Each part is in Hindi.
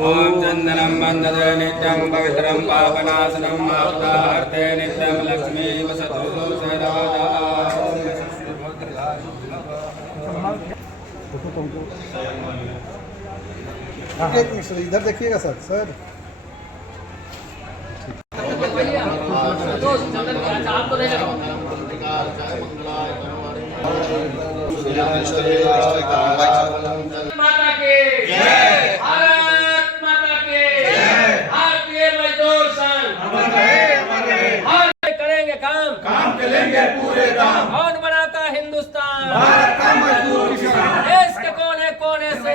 ओम चंदनम वंदते नित्यं पवित्रं पापनाशनं माप्तार्थे नित्यं लक्ष्मी वसतु सदा। इधर देखिएगा सर। सर माता के जय, भारत माता के जय, भारतीय मजदूर संघ अमर रहे। करेंगे काम चलेंगे पूरे काम। कौन बनाता हिंदुस्तान? भारत का मजदूर किसान। देश के कोने कोने से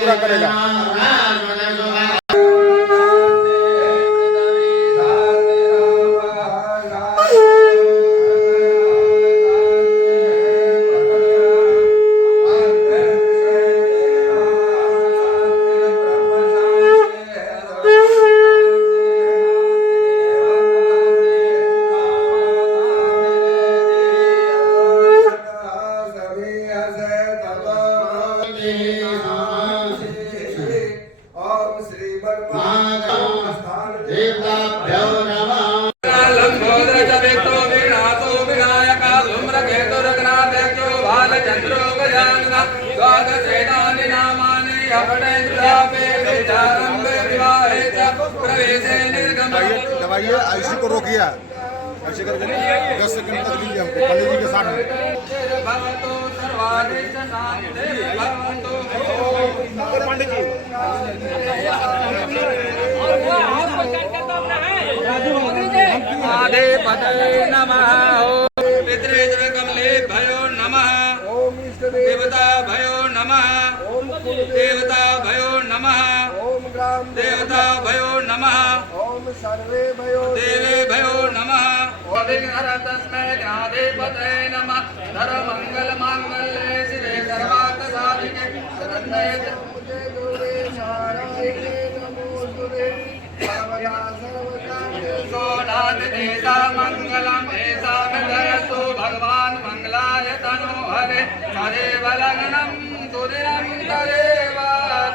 पूरा करेगा। दबाइए, ऐसे को रोकिए, ऐसे करके 10 सेकंड तक लीजिए हमको कॉलेज के साथ में। पंडित जी आदे पते नमः। ओम पितृ कमले भयो नमः। ओम देवता भयो नमः। देवता भयो नमः। देवता भयो नमः। ओम सर्वे भयो देवे भयो नमः। तस्मै ज्ञानाधिपतये नमः। धर्ममंगल मांगल्ये शिवे सर्वार्थ साधिके शरण्ये त्र्यंबके गौरी नारायणे नमोस्तुते। सोनाथ देशा मंगलम ऐसा नरसो भगवान मंगलाय तनो हरे सदैव लग्नं सुदिनं तदेव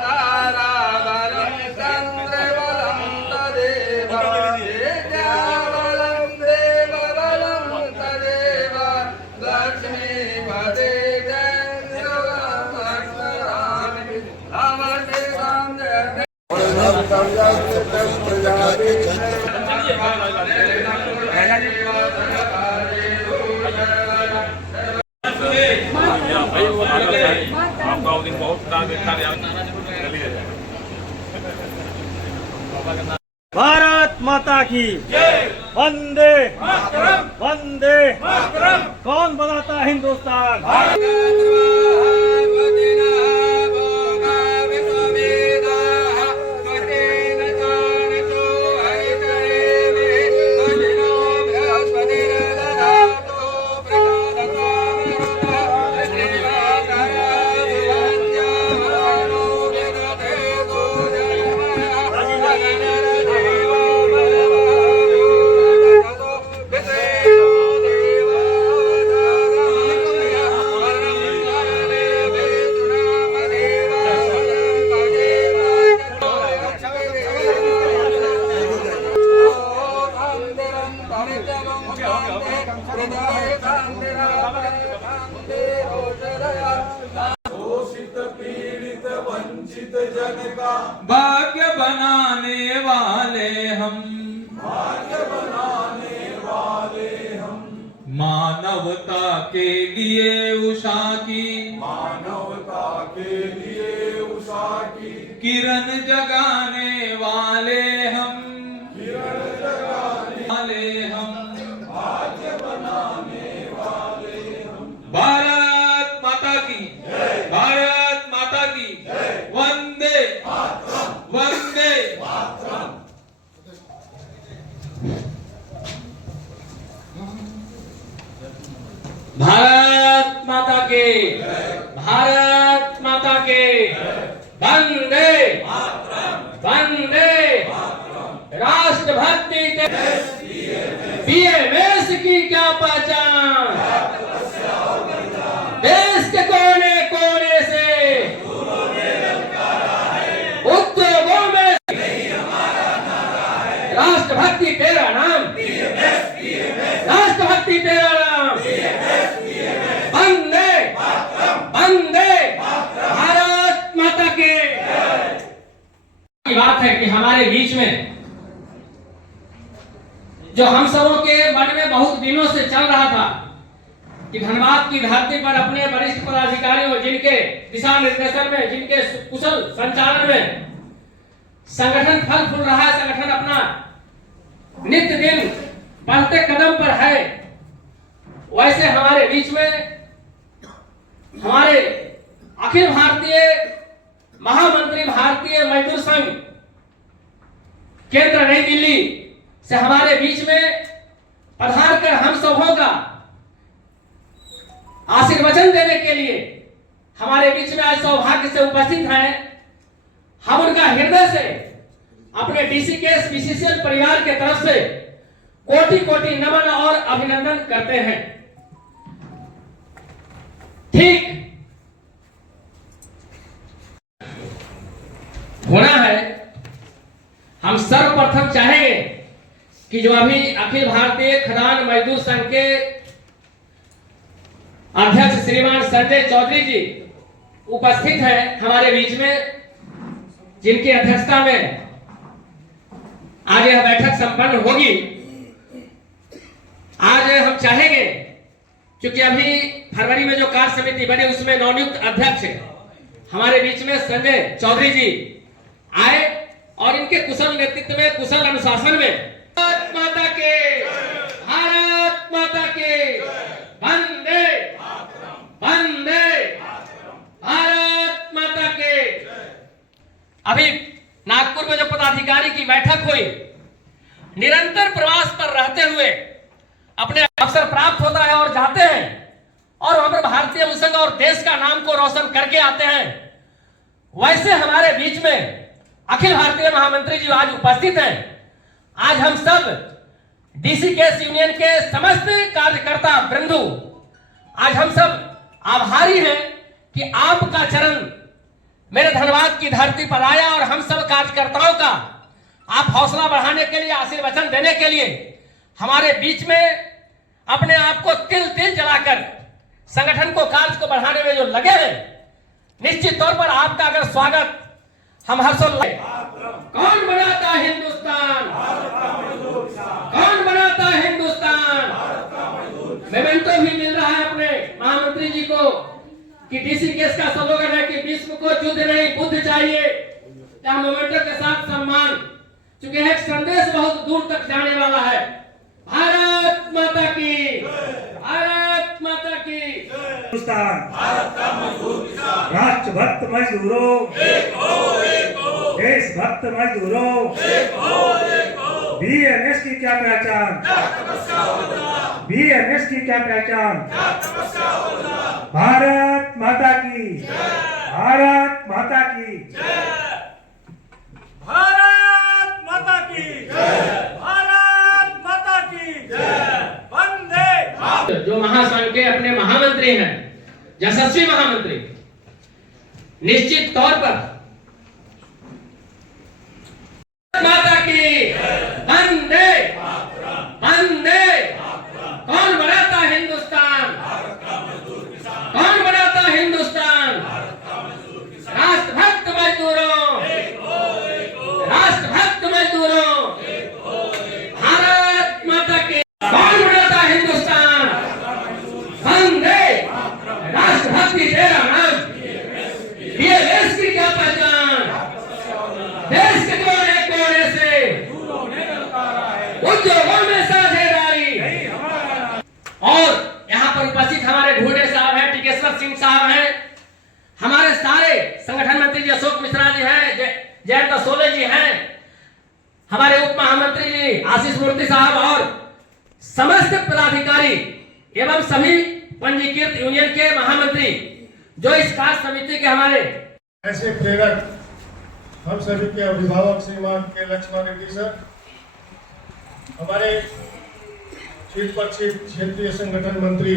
तारा बलं चंद्र बलं तदेव विद्याबलं देव बलं तदेव लक्ष्मी पदे भारत माता की वंदे वंदे। कौन बनाता हिंदुस्तान? भाग्य बनाने वाले हम, मानवता के लिए उषा की किरण जगाने वाले हम, भारत माता की, भारत माता की वंदे वंदे। भारत माता के, भारत माता के वंदे वंदे। राष्ट्रभक्ति के बीएमएस की क्या पहचान, देश के कोने कोने से उद्योगों में राष्ट्रभक्ति तेरा नाम, राष्ट्रभक्ति तेरा नाम। वंदे वंदे भारत माता के। की बात है कि हमारे बीच में जो हम सबों के मन में बहुत दिनों से चल रहा था कि धनबाद की धरती पर अपने वरिष्ठ पदाधिकारियों, जिनके दिशा निर्देशन में, जिनके कुशल संचालन में संगठन फल फूल रहा है, संगठन अपना नित्य दिन बढ़ते कदम पर है, वैसे हमारे बीच में हमारे अखिल भारतीय महामंत्री भारतीय मजदूर संघ केंद्र नई दिल्ली से हमारे बीच में पधार कर हम सबों का आशीर्वचन देने के लिए हमारे बीच में आज सौभाग्य से उपस्थित हैं। हम उनका हृदय से अपने डीसीकेएस बीसीसीएल परिवार के तरफ से कोटि कोटि नमन और अभिनंदन करते हैं। ठीक होना है। हम सर्वप्रथम चाहेंगे कि जो अभी अखिल भारतीय खदान मजदूर संघ के अध्यक्ष श्रीमान संजय चौधरी जी उपस्थित हैं हमारे बीच में, जिनकी अध्यक्षता में आज यह बैठक संपन्न होगी। आज हम चाहेंगे, क्योंकि अभी फरवरी में जो कार्य समिति बनी उसमें नवनियुक्त अध्यक्ष हमारे बीच में संजय चौधरी जी आए और इनके कुशल नेतृत्व में, कुशल अनुशासन में भारत माता के, भारत माता के वंदे वंदे, भारत माता के। अभी नागपुर में जो पदाधिकारी की बैठक हुई, निरंतर प्रवास पर रहते हुए अपने अवसर प्राप्त होता है और जाते हैं और वहां पर भारतीय संघ और देश का नाम को रोशन करके आते हैं। वैसे हमारे बीच में अखिल भारतीय महामंत्री जी आज उपस्थित हैं। आज हम सब डीसीकेएस यूनियन के समस्त कार्यकर्ता वृंदु, आज हम सब आभारी हैं कि आपका चरण मेरे धनबाद की धरती पर आया और हम सब कार्यकर्ताओं का आप हौसला बढ़ाने के लिए, आशीर्वचन देने के लिए हमारे बीच में अपने आप को तिल तिल जलाकर संगठन को, कार्य को बढ़ाने में जो लगे हैं, निश्चित तौर पर आपका अगर स्वागत हम हर्षोल्लास। कौन बनाता हिंदुस्तान, कौन बनाता हिंदुस्तान। मेमेंटो भी मिल रहा है अपने महामंत्री जी को, कि डीसी केस का स्लोगन है कि विश्व को युद्ध नहीं बुद्ध चाहिए, या मोमेंटो के साथ सम्मान, क्योंकि एक संदेश बहुत दूर तक जाने वाला है। भारत माता की, भारत माता की। हिंदुस्तान भारत का मजदूर किसान, राष्ट्रभक्त मजदूरों एक हो, देशभक्त मजदूरों एक हो। बीएमएस की क्या पहचान, बीएमएस की क्या पहचान, भारत माता की, भारत माता की, भारत माता की, भारत माता की, वंदे। जो महासंघ के अपने महामंत्री हैं, यशस्वी महामंत्री, निश्चित तौर पर माता की वंदे, वंदे। कौन बनाता हिंदुस्तान, कौन बनाता हिंदुस्तान, राष्ट्रभक्त मजदूरों, राष्ट्रभक्त मजदूरों, भारत माता की। कौन बनाता हिंदुस्तान, वंदे, राष्ट्रभक्ति तेरा नाम, बीएमएस की क्या पहचान, देश के कोने कोने से उद्योगों में साझेदारी। और यहाँ पर उपस्थित हमारे घोड़े साहब हैं, टिकेश्वर सिंह साहब हैं, हमारे सारे संगठन मंत्री जी अशोक मिश्रा जी हैं, जयंत सोले जी हैं, हमारे उप महामंत्री जी आशीष मूर्ति साहब, और समस्त पदाधिकारी एवं सभी पंजीकृत यूनियन के महामंत्री जो इस कार्य समिति के हमारे ऐसे प्रेरक हम सभी के अभिभावक श्रीमान के लक्ष्मण रेड्डी सर, हमारे चीफ पक्षित क्षेत्रीय संगठन मंत्री,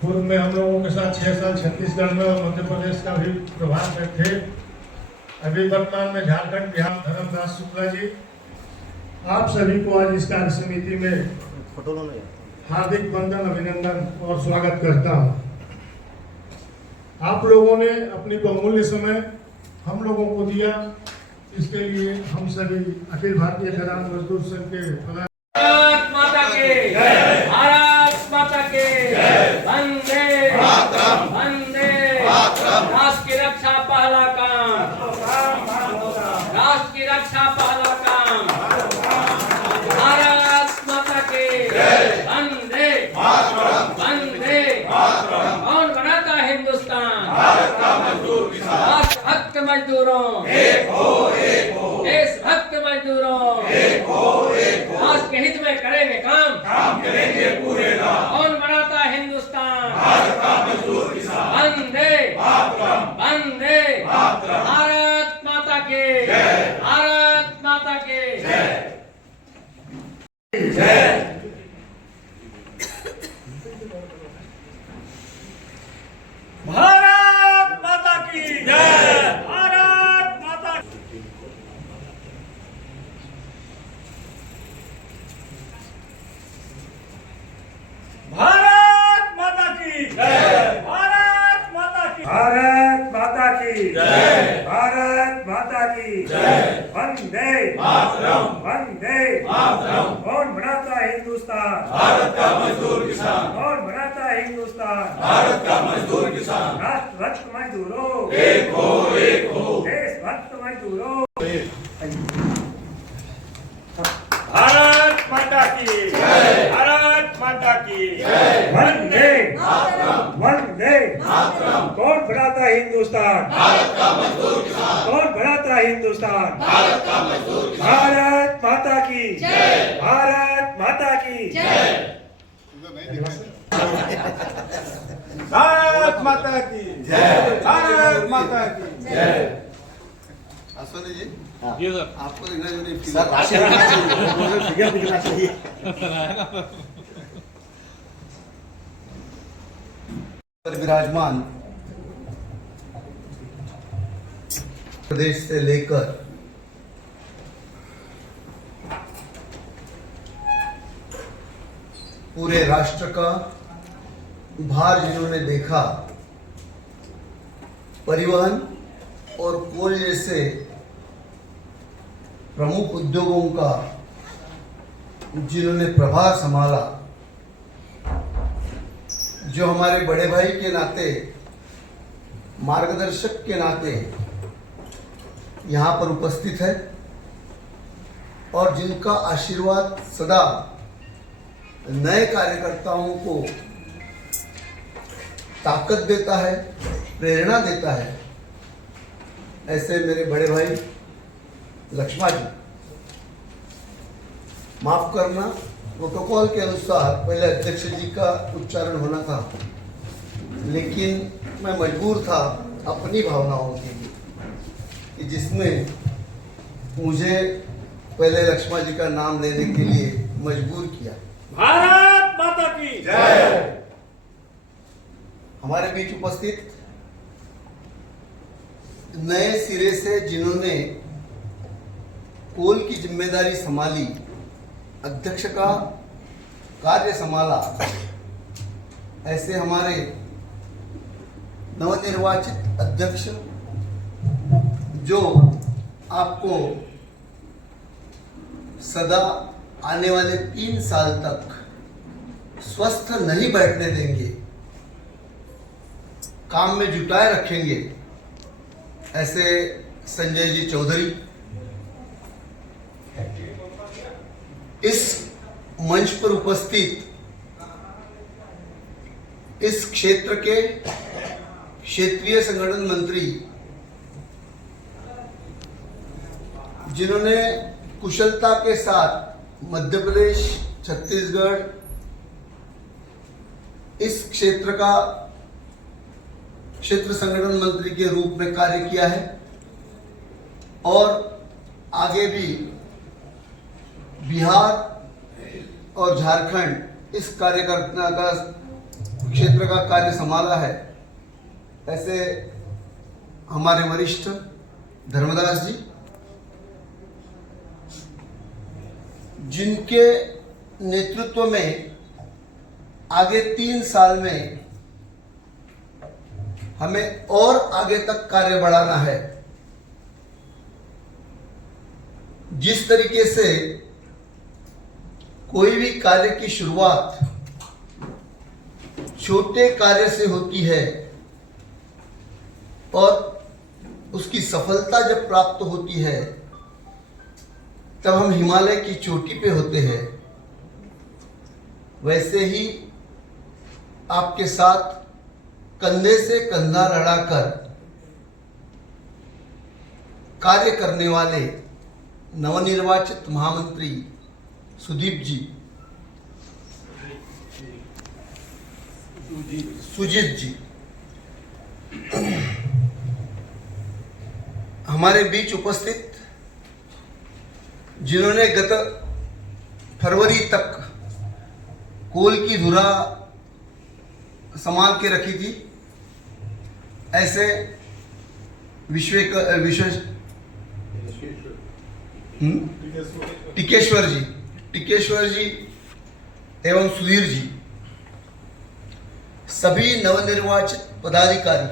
पूर्व में हम लोगों के साथ 6 साल छत्तीसगढ़ में और मध्य प्रदेश का भी प्रभाव में थे, अभी वर्तमान में झारखंड बिहार धर्मदास शुक्ला जी, आप सभी को आज इस कार्य समिति में हार्दिक वंदन, अभिनंदन और स्वागत करता हूं। आप लोगों ने अपनी बहुमूल्य समय हम लोगों को दिया, इसके लिए हम सभी अखिल भारतीय किसान मजदूर संघ के भारत माता के, भारत माता के, वंदे वंदे। राष्ट्र की रक्षा पहला काम, राष्ट्र की रक्षा पहला काम, भारत माता के, वंदे वंदे। कौन बनाता हिंदुस्तान, राष्ट्रभक्त मजदूरों एक हो, देशभक्त मजदूरों एक हो। राष्ट्र के हित में करेंगे काम करेंगे पूरे रात। कौन बनाता हिंदुस्तान, भारत का मजदूर किसान, वंदे वंदे। भारत माता के, भारत माता के जय। भारत माता की जय, भारत माता की। भारत माता की जय, भारत माता की, भारत माता की जय, भारत माता की जय, वंदे मातरम, वंदे मातरम। कौन बनाता हिंदुस्तान, भारत का मजदूर किसान, कौन बनाता हिंदुस्तान, भारत का मजदूर किसान, राष्ट्रभक्त मजदूरों एक हो, देशभक्त मजदूरों। भारत माता की जय, भारत माता की जय, वंदे वंदे। कौन बनाता हिंदुस्तान, भारत का मजदूर किसान, कौन बनाता हिंदुस्तान, भारत का मजदूर किसान, भारत माता की जय, भारत माता की जय, भारत माता की जय, भारत माता की जय। असली जी ये सर आपको सर फिगर दिखना चाहिए। विराजमान प्रदेश से लेकर पूरे राष्ट्र का भार जिन्होंने देखा, परिवहन और कोल जैसे प्रमुख उद्योगों का जिन्होंने प्रभार संभाला, जो हमारे बड़े भाई के नाते, मार्गदर्शक के नाते यहाँ पर उपस्थित है और जिनका आशीर्वाद सदा नए कार्यकर्ताओं को ताकत देता है, प्रेरणा देता है, ऐसे मेरे बड़े भाई लक्ष्मा जी। माफ करना, प्रोटोकॉल के अनुसार पहले अध्यक्ष जी का उच्चारण होना था, लेकिन मैं मजबूर था अपनी भावनाओं के लिए कि जिसमें मुझे पहले लक्ष्मा जी का नाम लेने के लिए मजबूर किया। भारत माता की जय। हमारे बीच उपस्थित नए सिरे से जिन्होंने कोल की जिम्मेदारी संभाली, अध्यक्ष का कार्य संभाला, ऐसे हमारे नवनिर्वाचित अध्यक्ष जो आपको सदा आने वाले 3 साल तक स्वस्थ नहीं बैठने देंगे, काम में जुटाए रखेंगे, ऐसे संजय जी चौधरी। इस मंच पर उपस्थित इस क्षेत्र के क्षेत्रीय संगठन मंत्री जिन्होंने कुशलता के साथ मध्य प्रदेश, छत्तीसगढ़ इस क्षेत्र का क्षेत्र संगठन मंत्री के रूप में कार्य किया है और आगे भी बिहार और झारखंड इस कार्यकर्ता का क्षेत्र का कार्य संभाला है, ऐसे हमारे वरिष्ठ धर्मदास जी, जिनके नेतृत्व में आगे 3 साल में हमें और आगे तक कार्य बढ़ाना है। जिस तरीके से कोई भी कार्य की शुरुआत छोटे कार्य से होती है और उसकी सफलता जब प्राप्त होती है तब हम हिमालय की चोटी पे होते हैं, वैसे ही आपके साथ कंधे से कंधा लड़ाकर कार्य करने वाले नवनिर्वाचित महामंत्री सुदीप जी, सुजीत जी हमारे बीच उपस्थित, जिन्होंने गत फरवरी तक कोल की धुरा संभाल के रखी थी, ऐसे टिकेश्वर जी एवं सुधीर जी, सभी नवनिर्वाचित पदाधिकारी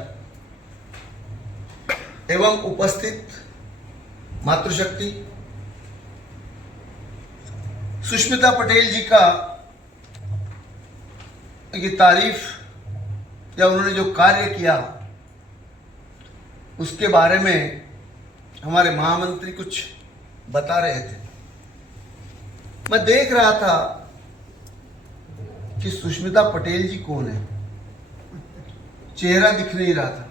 एवं उपस्थित मातृशक्ति, सुष्मिता पटेल जी का की तारीफ या उन्होंने जो कार्य किया उसके बारे में हमारे महामंत्री कुछ बता रहे थे। मैं देख रहा था कि सुष्मिता पटेल जी कौन है, चेहरा दिख नहीं रहा था।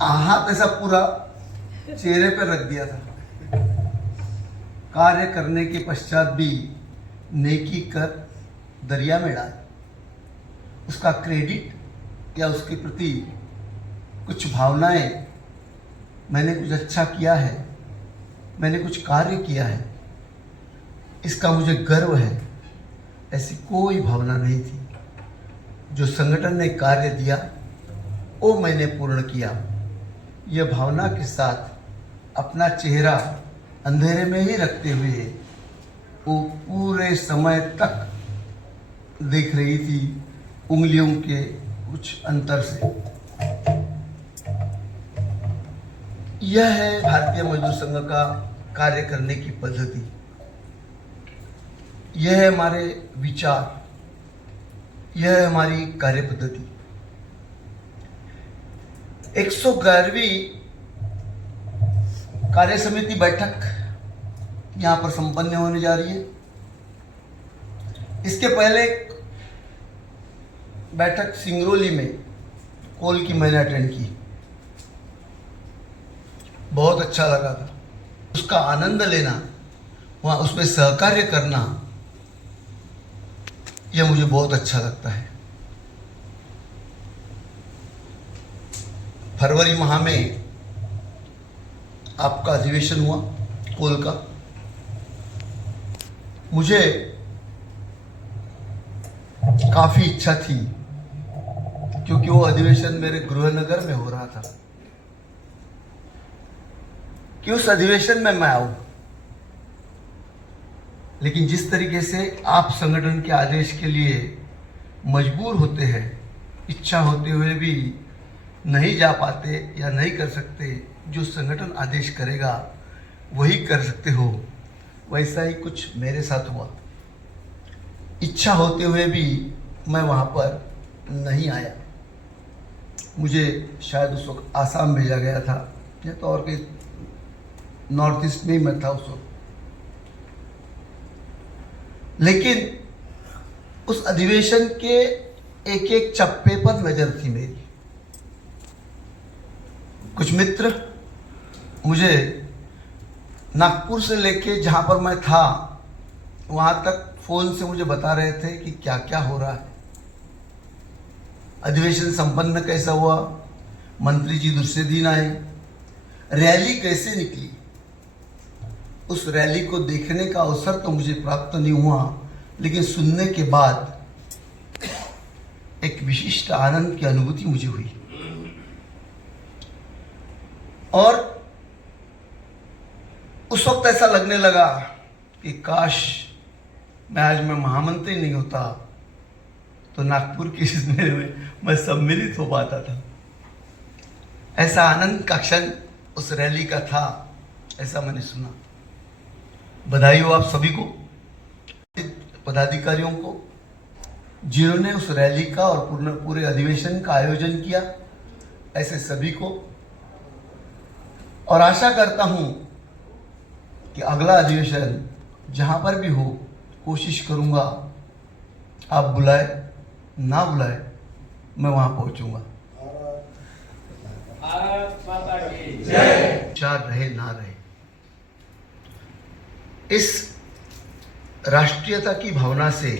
हाथ ऐसा पूरा चेहरे पर रख दिया था। कार्य करने के पश्चात भी नेकी कर दरिया में डाल, उसका क्रेडिट या उसके प्रति कुछ भावनाएं, मैंने कुछ अच्छा किया है, मैंने कुछ कार्य किया है, इसका मुझे गर्व है, ऐसी कोई भावना नहीं थी। जो संगठन ने कार्य दिया वो मैंने पूर्ण किया, यह भावना के साथ अपना चेहरा अंधेरे में ही रखते हुए वो पूरे समय तक देख रही थी उंगलियों के कुछ अंतर से। यह है भारतीय मजदूर संघ का कार्य करने की पद्धति, यह है हमारे विचार, यह है हमारी कार्य पद्धति। 111वीं कार्य समिति बैठक यहां पर संपन्न होने जा रही है। इसके पहले बैठक सिंगरौली में कोल की मैंने अटेंड की, बहुत अच्छा लगा था। उसका आनंद लेना, वहाँ उसमें सहकार्य करना, यह मुझे बहुत अच्छा लगता है। फरवरी माह में आपका अधिवेशन हुआ कोल का। मुझे काफी इच्छा थी, क्योंकि वो अधिवेशन मेरे गृहनगर में हो रहा था, कि उस अधिवेशन में मैं आऊं। लेकिन जिस तरीके से आप संगठन के आदेश के लिए मजबूर होते हैं, इच्छा होते हुए भी नहीं जा पाते या नहीं कर सकते, जो संगठन आदेश करेगा वही कर सकते हो, वैसा ही कुछ मेरे साथ हुआ। इच्छा होते हुए भी मैं वहाँ पर नहीं आया। मुझे शायद उस वक्त आसाम भेजा गया था, या तो और कहीं नॉर्थ ईस्ट में ही मैं था उस वक्त। लेकिन उस अधिवेशन के एक एक चप्पे पर नजर थी मेरी। कुछ मित्र मुझे नागपुर से लेके जहां पर मैं था वहां तक फोन से मुझे बता रहे थे कि क्या क्या हो रहा है, अधिवेशन संपन्न कैसा हुआ, मंत्री जी दूसरे दिन आए, रैली कैसे निकली। उस रैली को देखने का अवसर तो मुझे प्राप्त नहीं हुआ, लेकिन सुनने के बाद एक विशिष्ट आनंद की अनुभूति मुझे हुई। और उस वक्त ऐसा लगने लगा कि काश मैं महामंत्री नहीं होता तो नागपुर के इस मेले में मैं सम्मिलित हो पाता था। ऐसा आनंद का क्षण उस रैली का था, ऐसा मैंने सुना। बधाई हो आप सभी को, पदाधिकारियों को, जिन्होंने उस रैली का और पूरे अधिवेशन का आयोजन किया, ऐसे सभी को। और आशा करता हूं कि अगला अधिवेशन जहां पर भी हो, कोशिश करूंगा आप बुलाए ना बुलाए मैं वहां पहुंचूंगा। भारत माता की जय। विचार रहे ना रहे, इस राष्ट्रीयता की भावना से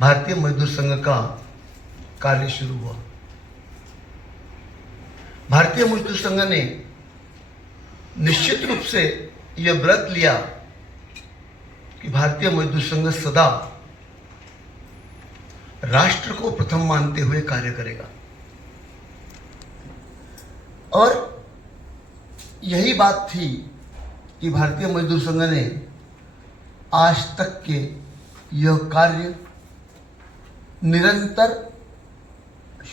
भारतीय मजदूर संघ का कार्य शुरू हुआ। भारतीय मजदूर संघ ने निश्चित रूप से यह व्रत लिया कि भारतीय मजदूर संघ सदा राष्ट्र को प्रथम मानते हुए कार्य करेगा। और यही बात थी कि भारतीय मजदूर संघ ने आज तक के यह कार्य निरंतर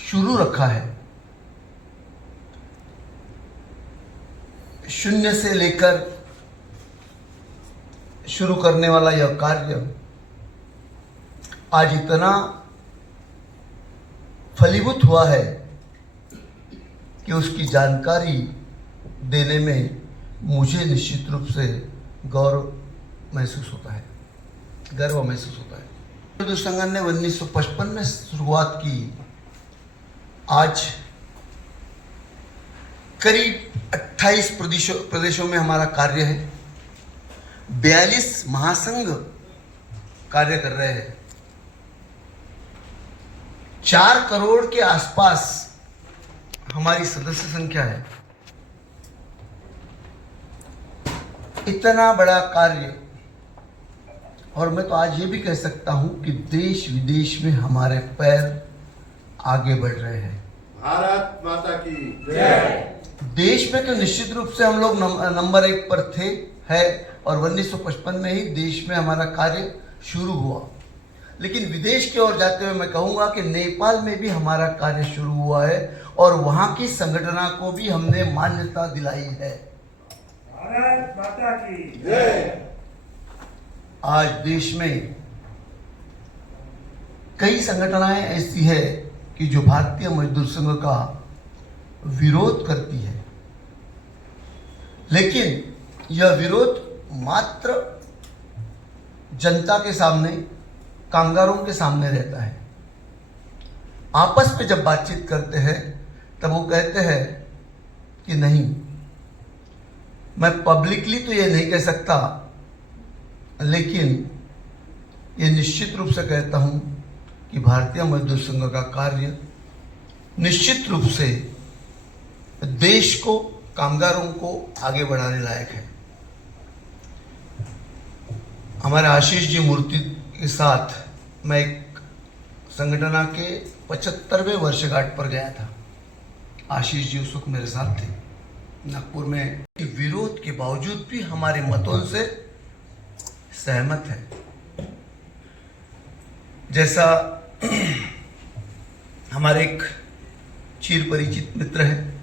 शुरू रखा है। शून्य से लेकर शुरू करने वाला यह कार्य आज इतना फलीभूत हुआ है कि उसकी जानकारी देने में मुझे निश्चित रूप से गर्व महसूस होता है। मजदूर संघ ने 1955 में शुरुआत की, आज करीब 28 प्रदेशों में हमारा कार्य है। 42 महासंघ कार्य कर रहे हैं। 4 करोड़ के आसपास हमारी सदस्य संख्या है। इतना बड़ा कार्य, और मैं तो आज ये भी कह सकता हूं कि देश विदेश में हमारे पैर आगे बढ़ रहे हैं। भारत माता की जय। देश में तो निश्चित रूप से हम लोग नंबर 1 पर थे, है, और 1955 में ही देश में हमारा कार्य शुरू हुआ। लेकिन विदेश की ओर जाते हुए मैं कहूंगा कि नेपाल में भी हमारा कार्य शुरू हुआ है और वहां की संगठना को भी हमने मान्यता दिलाई है। भारत माता की जय। आज देश में कई संगठनाएं ऐसी है कि जो भारतीय मजदूर संघ का विरोध करती है, लेकिन यह विरोध मात्र जनता के सामने, कामगारों के सामने रहता है। आपस में जब बातचीत करते हैं तब वो कहते हैं कि नहीं, मैं पब्लिकली तो ये नहीं कह सकता, लेकिन ये निश्चित रूप से कहता हूं कि भारतीय मजदूर संघ का कार्य निश्चित रूप से देश को, कामगारों को आगे बढ़ाने लायक है। हमारे आशीष जी मूर्ति के साथ मैं एक संगठन के 75वें वर्षगांठ पर गया था। आशीष जी उस वक्त मेरे साथ थे नागपुर में। विरोध के बावजूद भी हमारे मतों से सहमत है। जैसा हमारे एक चिर परिचित मित्र है